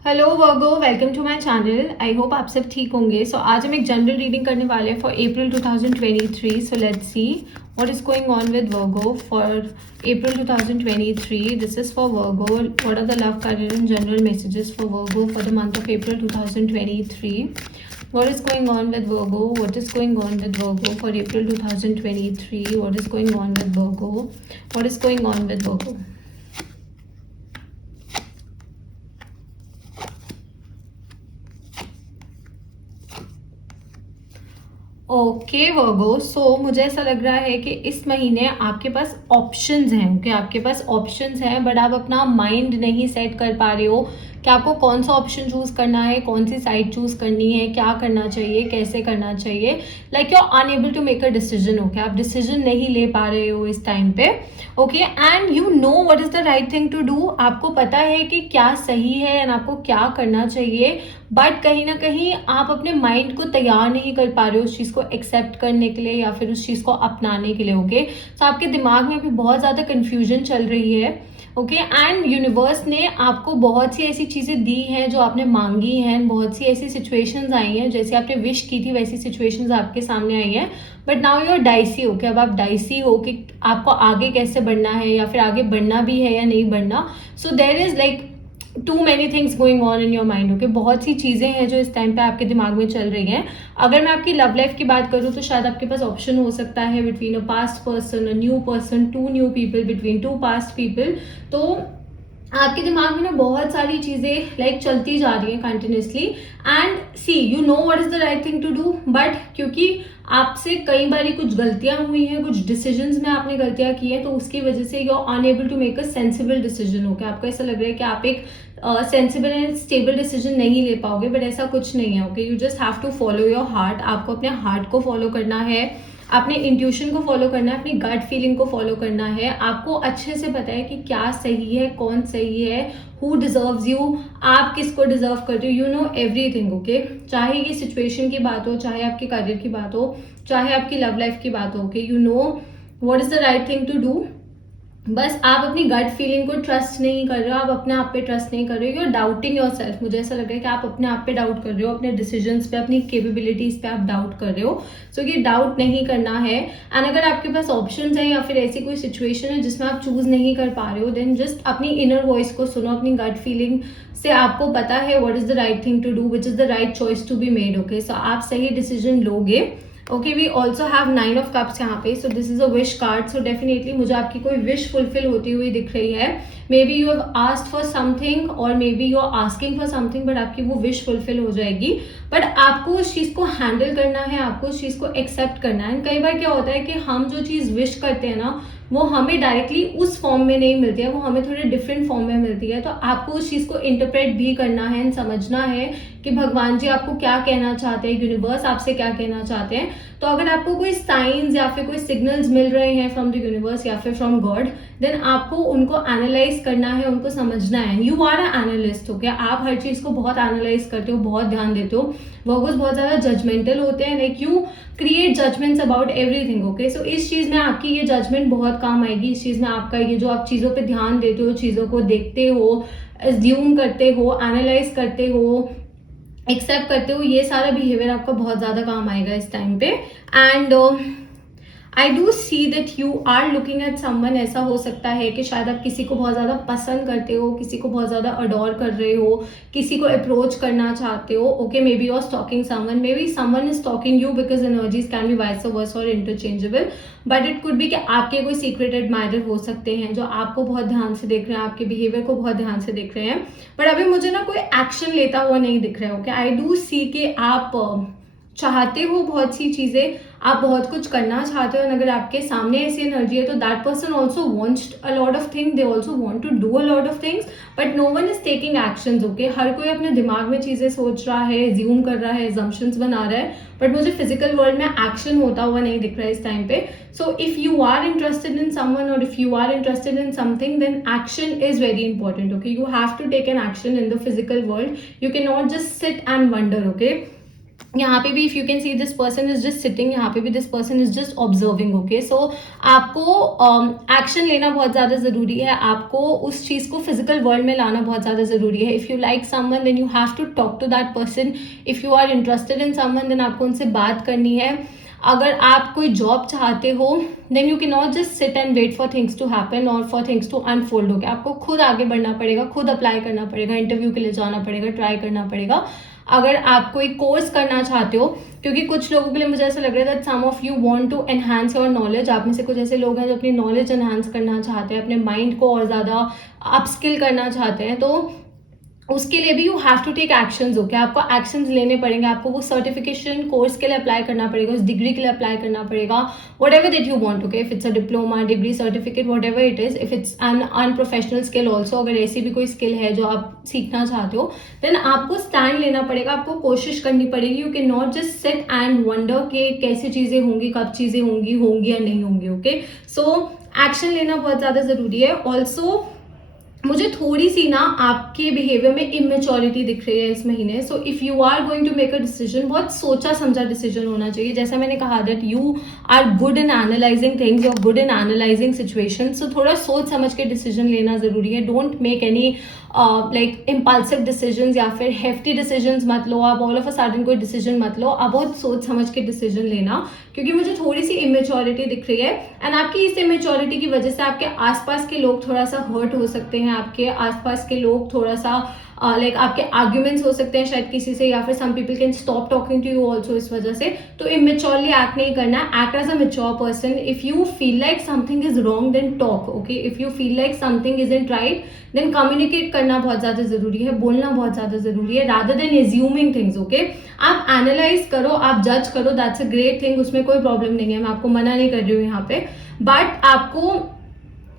Hello Virgo, welcome to my channel. I hope आप सब ठीक होंगे। आज हम एक जनरल रीडिंग करने वाले हैं for April 2023। So let's see what is going on with Virgo for April 2023। This is for Virgo. What are the love, career and general messages for Virgo for the month of April 2023? What is going on with Virgo? What is going on with Virgo for April 2023? What is going on with Virgo? What is going on with Virgo? Okay Virgo, so मुझे ऐसा लग रहा है कि इस महीने आपके पास options हैं। ओके, आपके पास ऑप्शंस हैं बट आप अपना माइंड नहीं सेट कर पा रहे हो कि आपको कौन सा ऑप्शन चूज करना है, कौन सी साइड चूज करनी है, क्या करना चाहिए, कैसे करना चाहिए। Like you are unable to make a decision. Okay, आप डिसीजन नहीं ले पा रहे हो इस टाइम पे। Okay, and you know what is the right thing to do. आपको पता है कि क्या सही है एंड आपको क्या करना चाहिए, बट कहीं ना कहीं आप अपने माइंड को तैयार नहीं कर पा रहे हो उस चीज को एक्सेप्ट करने के लिए या फिर उस चीज को अपनाने के लिए। ओके, तो आपके दिमाग में भी बहुत ज्यादा कंफ्यूजन चल रही है। ओके, एंड यूनिवर्स ने आपको बहुत सी ऐसी चीजें दी हैं जो आपने मांगी हैं। बहुत सी ऐसी सिचुएशंस आई हैं, जैसे आपने विश की थी वैसी सिचुएशंस आपके सामने आई हैं। But now you are dicey. Okay, अब आप डाइसी हो कि आपको आगे कैसे बढ़ना है या फिर आगे बढ़ना भी है या नहीं बढ़ना। So there is like too many things going on in your mind. Okay, बहुत सी चीजें हैं जो इस टाइम पे आपके दिमाग में चल रही हैं। अगर मैं आपकी लव लाइफ की बात करूं तो शायद आपके पास ऑप्शन हो सकता है between a past person, a new person, two new people, between two past people. तो आपके दिमाग में ना बहुत सारी चीजें लाइक चलती जा रही हैं continuously. And see you know what is the right thing to do, but क्योंकि आपसे कई बारी कुछ गलतियां हुई हैं, कुछ डिसीजंस में आपने गलतियां की हैं, तो उसकी वजह से you are unable to make a sensible decision. Okay, आपको ऐसा लग रहा है कि आप एक सेंसिबल एंड स्टेबल डिसीजन नहीं ले पाओगे, बट ऐसा कुछ नहीं है। Okay, you just have to follow your heart. आपको अपने हार्ट को फॉलो करना है, अपने इंट्यूशन को फॉलो करना है, अपनी गट फीलिंग को फॉलो करना है। आपको अच्छे से पता है कि क्या सही है, कौन सही है, हु डिजर्व्स यू, आप किसको डिजर्व करते हो। You know everything. ओके, चाहे ये सिचुएशन की बात हो, चाहे आपके करियर की बात हो, चाहे आपकी लव लाइफ की बात हो। Okay, you know what is the right thing to do. बस आप अपनी गट फीलिंग को ट्रस्ट नहीं कर रहे हो, आप अपने आप पे ट्रस्ट नहीं कर रहे हो। You are doubting yourself. मुझे ऐसा लग रहा है कि आप अपने आप पे डाउट कर रहे हो, अपने डिसीजंस पे, अपनी कैपेबिलिटीज पे आप डाउट कर रहे हो। सो ये डाउट नहीं करना है। एंड अगर आपके पास ऑप्शंस हैं या फिर ऐसी कोई सिचुएशन है जिसमें आप चूज नहीं कर पा रहे हो, देन जस्ट अपनी इनर वॉइस को सुनो, अपनी गट फीलिंग से आपको पता है what is the right thing to do, which is the right choice to be made. Okay, so आप सही डिसीजन लोगे। Okay, we also have 9 of cups यहाँ पे। So this is a wish card. So definitely मुझे आपकी कोई wish fulfil होती हुई दिख रही है। Maybe you have asked for something or maybe you are asking for something, but आपकी वो विश फुलफिल हो जाएगी। बट आपको उस चीज को हैंडल करना है, आपको उस चीज को एक्सेप्ट करना है। कई बार क्या होता है कि हम जो चीज विश करते हैं ना, वो हमें डायरेक्टली उस फॉर्म में नहीं मिलती है, वो हमें थोड़े डिफरेंट फॉर्म में मिलती है। तो आपको उस चीज को इंटरप्रेट भी करना है, समझना है कि भगवान जी आपको क्या कहना चाहते हैं, यूनिवर्स आपसे क्या कहना चाहते हैं। तो अगर आपको कोई साइंस या फिर कोई सिग्नल्स मिल रहे हैं फ्रॉम द यूनिवर्स या फिर फ्रॉम गॉड, देन आपको उनको एनालाइज करना है, उनको समझना है। You are a analyst. Okay, आप हर चीज को बहुत एनालाइज करते हो, बहुत ध्यान देते हो। वर्गोस बहुत ज्यादा जजमेंटल होते हैं, like you create judgements about everything. Okay, so इस चीज में आपकी ये जजमेंट बहुत काम आएगी। इस चीज में आपका ये जो आप चीजों पे ध्यान देते हो, चीजों को देखते हो, एज्यूम करते हो, एनालाइज करते हो, एक्सेप्ट करते हो, ये सारा बिहेवियर आपका बहुत ज्यादा काम आएगा इस टाइम पे। And I do see that you are looking at someone. ऐसा हो सकता है कि शायद आप किसी को बहुत ज्यादा पसंद करते हो, किसी को बहुत ज्यादा अडोर कर रहे हो, किसी को अप्रोच करना चाहते हो। Okay, maybe you are stalking someone, maybe someone is stalking you, because energies can be vice versa or interchangeable. But it could be कि आपके कोई सीक्रेट एडमायरर हो सकते हैं जो आपको बहुत ध्यान से देख रहे हैं, आपके बिहेवियर को बहुत ध्यान से देख रहे हैं। बट अभी मुझे ना कोई एक्शन लेता हुआ नहीं दिख रहा है। ओके, आई डू सी कि आप चाहते हो बहुत सी चीजें, आप बहुत कुछ करना चाहते हो। अगर आपके सामने ऐसी एनर्जी है तो that person also wants a lot of things, they also want to do a lot of things, but no one is taking actions. Okay, हर कोई अपने दिमाग में चीजें सोच रहा है, ज्यूम कर रहा है, एजम्पशंस बना रहा है, बट मुझे फिजिकल वर्ल्ड में एक्शन होता हुआ नहीं दिख रहा है इस टाइम पे। So if you are interested in someone or if you are interested in something, then action is very important. Okay, you have to take an action in the physical world. You can not just sit and wonder. Okay, यहाँ पे भी if you can see this person is just sitting, यहाँ पे भी this person is just observing, okay. So आपको action लेना बहुत ज्यादा जरूरी है, आपको उस चीज को फिजिकल वर्ल्ड में लाना बहुत ज्यादा जरूरी है। If you like someone then you have to talk to that person, if you are interested in someone then आपको उनसे बात करनी है। अगर आप कोई जॉब चाहते हो then you can not just sit and wait for things to happen or for things to unfold, okay. आपको खुद आगे बढ़ना पड़ेगा, खुद अप्लाई करना पड़ेगा, इंटरव्यू के लिए जाना पड़ेगा, ट्राई करना पड़ेगा। अगर आप कोई कोर्स करना चाहते हो, क्योंकि कुछ लोगों के लिए मुझे ऐसा लग रहा है that some of you want to enhance your knowledge, आप में से कुछ ऐसे लोग हैं जो अपनी नॉलेज एनहांस करना चाहते हैं, अपने माइंड को और ज्यादा अपस्किल करना चाहते हैं, तो उसके लिए भी you have to take actions, okay. आपको एक्शंस लेने पड़ेंगे, आपको वो सर्टिफिकेशन कोर्स के लिए अप्लाई करना पड़ेगा, उस डिग्री के लिए अप्लाई करना पड़ेगा, what ever that you want, okay. If it's a diploma, degree, certificate, what ever it is, if it's an unprofessional skill also, अगर ऐसी भी कोई स्किल है जो आप सीखना चाहते हो देन आपको स्टैंड लेना पड़ेगा, आपको कोशिश करनी पड़ेगी। You can not just sit and wonder कि कैसी चीजें होंगी, कब चीजें होंगी या नहीं होंगी, ओके। सो एक्शन लेना बहुत ज्यादा जरूरी है। ऑल्सो मुझे थोड़ी सी ना आपके बिहेवियर में इमेच्योरिटी दिख रही है इस महीने। So if you are going to make a decision, बहुत सोचा समझा डिसीजन होना चाहिए। जैसा मैंने कहा that you are good in analysing things, you are good in analysing situation, so थोड़ा सोच समझ के डिसीजन लेना जरूरी है। Don't make any like impulsive decision या फिर हेफ्टी डिसीजन मत लो, आप ऑल ऑफ अ सडन कोई डिसीजन मत लो, आप बहुत सोच समझ के डिसीजन लेना, क्योंकि मुझे थोड़ी सी इमेच्योरिटी दिख रही है। एंड आपकी इस इमेच्योरिटी की वजह से आपके आसपास के लोग थोड़ा सा हर्ट हो सकते हैं, आपके आसपास के लोग थोड़ा सा लाइक आपके आर्ग्यूमेंट्स हो सकते हैं शायद किसी से, या फिर some people can stop talking to you also इस वजह से। तो इमेच्योरली एक्ट नहीं करना, act as a mature person. If you feel like something is wrong then talk, okay. If you feel like something is isn't right then communicate करना बहुत ज्यादा जरूरी है, बोलना बहुत ज्यादा जरूरी है, rather than assuming things, okay. आप एनालाइज करो, आप जज करो, दैट्स अ ग्रेट थिंग, उसमें कोई प्रॉब्लम नहीं है, मैं आपको मना नहीं कर रही हूँ यहाँ पे, बट आपको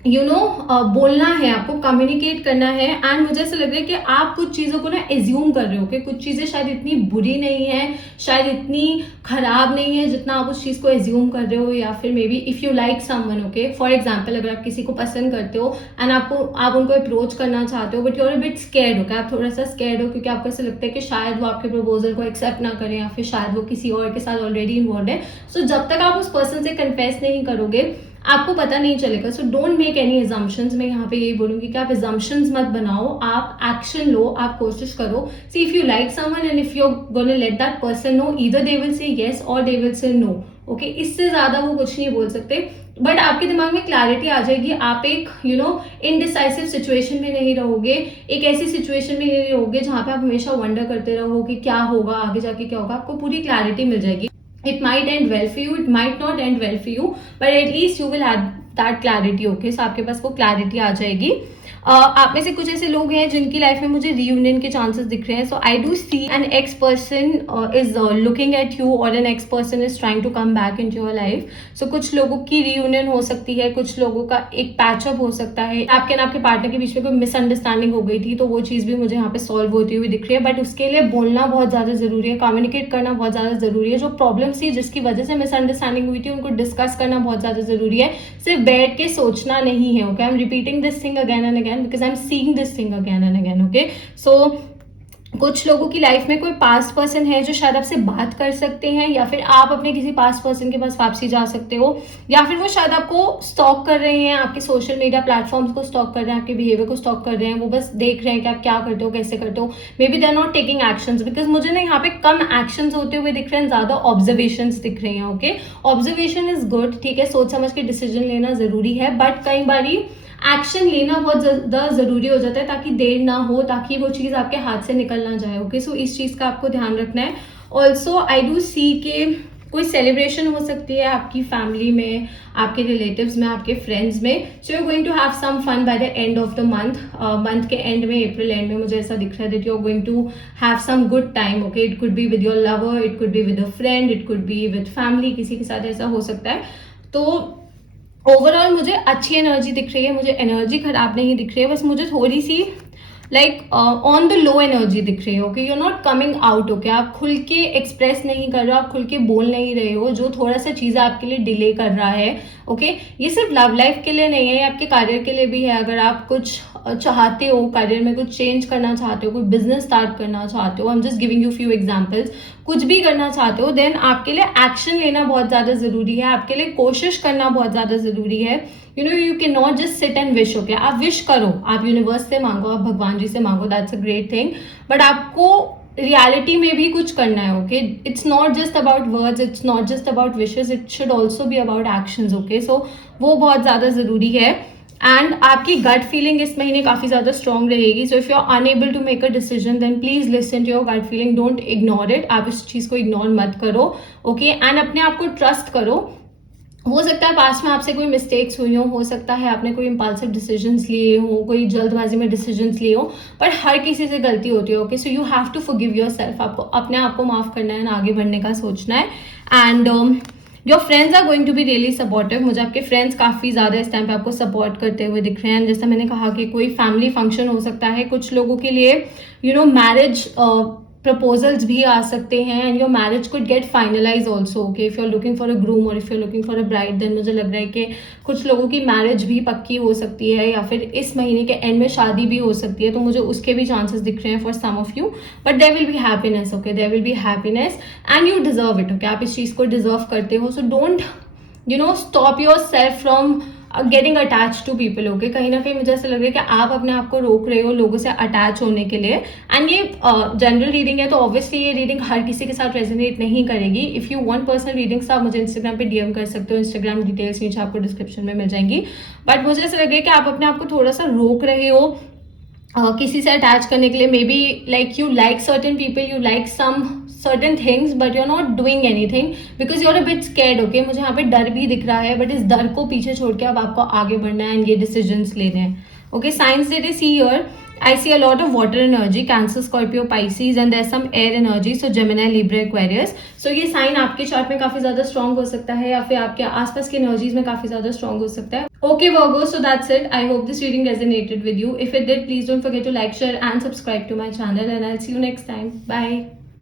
बोलना है, आपको कम्युनिकेट करना है। एंड मुझे ऐसा लग रहा है कि आप कुछ चीजों को ना एज्यूम कर रहे हो कि कुछ चीजें शायद इतनी बुरी नहीं है, शायद इतनी खराब नहीं है जितना आप उस चीज को एज्यूम कर रहे हो। या फिर may be if you like someone, okay, for example अगर आप किसी को पसंद करते हो एंड आप उनको अप्रोच करना चाहते हो but you are a bit scared, okay, आप थोड़ा सा स्कैर्ड हो क्योंकि आपको ऐसा लगता है कि शायद वो आपके प्रपोजल को एक्सेप्ट ना करें या फिर शायद वो किसी और के साथ ऑलरेडी इन्वॉल्व है। सो जब तक आप उस पर्सन से कन्फेस नहीं करोगे आपको पता नहीं चलेगा। So don't make any assumptions, मैं यहाँ पे यही बोलूंगी कि आप एजम्पशंस मत बनाओ, आप एक्शन लो, आप कोशिश करो। See if you like someone and if you are gonna let that person know, either they will say yes or they will say no, okay. इससे ज्यादा वो कुछ नहीं बोल सकते, बट आपके दिमाग में क्लैरिटी आ जाएगी, आप एक इनडिसाइसिव सिचुएशन में नहीं रहोगे, एक ऐसी सिचुएशन में नहीं रहोगे जहां पे आप हमेशा वंडर करते रहो कि क्या होगा आगे जाके, क्या होगा, आपको पूरी क्लैरिटी मिल जाएगी। It might end well for you, it might not end well for you, but at least you will have that clarity, okay। So आपके पास वो clarity आ जाएगी। आप में से कुछ ऐसे लोग हैं जिनकी लाइफ में मुझे रीयूनियन के चांसेस दिख रहे हैं। So I do see an ex person is looking at you or an ex person is trying to come back in your life. So कुछ लोगों की रीयूनियन हो सकती है, कुछ लोगों का एक पैचअप हो सकता है, आपके ना आपके पार्टनर के बीच में कोई मिसअंडरस्टैंडिंग हो गई थी तो वो चीज भी मुझे यहाँ पे सॉल्व होती हुई दिख रही है। बट उसके लिए बोलना बहुत ज्यादा जरूरी है, कम्युनिकेट करना बहुत ज्यादा जरूरी है। जो प्रॉब्लम थी जिसकी वजह से मिसअंडरस्टैंडिंग हुई थी उनको डिस्कस करना बहुत ज्यादा जरूरी है, सिर्फ बैठ के सोचना नहीं है, okay. I am repeating this thing again and again because I am seeing this thing again and again, okay। So कुछ लोगों की लाइफ में कोई पास्ट पर्सन है जो शायद आपसे बात कर सकते हैं, या फिर आप अपने किसी पास्ट पर्सन के पास वापसी जा सकते हो, या फिर वो शायद आपको स्टॉक कर रहे हैं, आपके सोशल मीडिया प्लेटफॉर्म्स को स्टॉक कर रहे हैं, आपके बिहेवियर को स्टॉक कर रहे हैं, वो बस देख रहे हैं कि आप क्या करते हो, कैसे करते हो। Maybe they are not taking actions, because मुझे ना यहाँ पे कम एक्शंस होते हुए दिख रहे हैं, ज्यादा ऑब्जर्वेशंस दिख रहे हैं, ओके। ऑब्जर्वेशन इज गुड, ठीक है, सोच समझ के डिसीजन लेना जरूरी है, बट कई बारी एक्शन लेना बहुत ज्यादा जरूरी हो जाता है ताकि देर ना हो, ताकि वो चीज आपके हाथ से निकल ना जाए, ओके। सो इस चीज का आपको ध्यान रखना है। ऑल्सो आई डू सी के कोई सेलिब्रेशन हो सकती है आपकी फैमिली में, आपके रिलेटिव्स में, आपके फ्रेंड्स में। So you are going to have some fun by the end of the month के एंड में, अप्रैल एंड में मुझे ऐसा दिख रहा है that you are going to have some good time, okay. It could be with your lover, it could be with a friend, it could be with family, किसी के साथ ऐसा हो सकता है। तो ओवरऑल मुझे अच्छी एनर्जी दिख रही है, मुझे एनर्जी खराब नहीं दिख रही है, बस मुझे थोड़ी सी like on the low energy दिख रही है, okay. You are not coming out, okay. आप खुल के एक्सप्रेस नहीं कर रहे हो, आप खुल के बोल नहीं रहे हो, जो थोड़ा सा चीजें आपके लिए डिले कर रहा है, ओके। ये सिर्फ लव लाइफ के लिए नहीं है, ये आपके करियर के लिए भी है। अगर आप कुछ चाहते हो, करियर में कुछ चेंज करना चाहते हो, कोई बिजनेस स्टार्ट करना चाहते हो, I am just giving you few examples, कुछ भी करना चाहते हो, देन आपके लिए एक्शन लेना बहुत ज़्यादा ज़रूरी है, आपके लिए कोशिश करना बहुत ज़्यादा ज़रूरी है. You can not just sit and wish. Okay, आप विश करो, आप यूनिवर्स से मांगो, आप भगवान जी से मांगो, that's a great thing, but आपको रियलिटी में भी कुछ करना है. Okay, it's not just about words, it's not just about wishes, it should also be about actions. Okay, so वो बहुत ज़्यादा ज़रूरी है. एंड आपकी गट फीलिंग इस महीने काफ़ी ज़्यादा स्ट्रॉन्ग रहेगी. So if you are unable to make a decision, then please listen to your gut feeling, don't ignore it. आप इस चीज़ को इग्नोर मत करो. ओके, एंड अपने आप को ट्रस्ट करो. हो सकता है पास्ट में आपसे कोई मिस्टेक्स हुई हो सकता है आपने कोई इम्पल्सिव डिसीजंस लिए हो, कोई जल्दबाजी में डिसीजंस लिए हो, पर हर किसी से गलती होती है. Okay, so you have to forgive yourself. आपको अपने आप को माफ करना है, आगे बढ़ने का सोचना है. And your friends are going to be really supportive. मुझे आपके फ्रेंड्स काफ़ी ज़्यादा इस टाइम पे आपको सपोर्ट करते हुए दिख रहे हैं. जैसा मैंने कहा कि कोई फैमिली फंक्शन हो सकता है कुछ लोगों के लिए, मैरिज प्रपोजल्स भी आ सकते हैं, and your marriage could get finalise also. Okay, if you are looking for a groom or if you are looking for a bride, then मुझे लग रहा है कि कुछ लोगों की मैरिज भी पक्की हो सकती है, या फिर इस महीने के एंड में शादी भी हो सकती है. तो मुझे उसके भी चांसेस दिख रहे हैं for some of you, but there will be happiness. Okay, there will be happiness and you deserve it. Okay, आप इस चीज़ को डिजर्व करते हो. So don't stop yourself from getting attach to people. Okay, कहीं ना कहीं मुझे ऐसा लग रहा है कि आप अपने आप को रोक रहे हो लोगों से अटैच होने के लिए. एंड ये जनरल रीडिंग है, तो ऑब्वियसली ये रीडिंग हर किसी के साथ रेजोनेट नहीं करेगी. If you want personal readings आप मुझे इंस्टाग्राम पे डीएम कर सकते हो. इंस्टाग्राम डिटेल्स नीचे आपको डिस्क्रिप्शन में मिल जाएंगी. बट मुझे ऐसा लग रहा है कि आप अपने आप को थोड़ा सा रोक रहे हो किसी से अटैच करने के लिए. Maybe like you like certain people, you like some certain things, but you're not doing anything because you're a bit scared. Okay, मुझे यहाँ पे डर भी दिख रहा है, बट इस डर को पीछे छोड़ के अब आपको आगे बढ़ना है एंड ये डिसीजंस लेने हैं. Okay, science that I see here, I see a lot of water energy, Cancer, Scorpio, Pisces, and there's some air energy, so Gemini, Libra, Aquarius. So ये साइन आपके चार्ट में काफी ज्यादा स्ट्रॉन्ग हो सकता है, या फिर आपके आसपास की एनर्जीज में काफी ज्यादा स्ट्रॉन्ग हो सकता है. Okay, Virgo, so that's it. I hope this reading resonated with you. If it did, please don't forget to like, share, and subscribe to my channel, and I'll see you next time. Bye.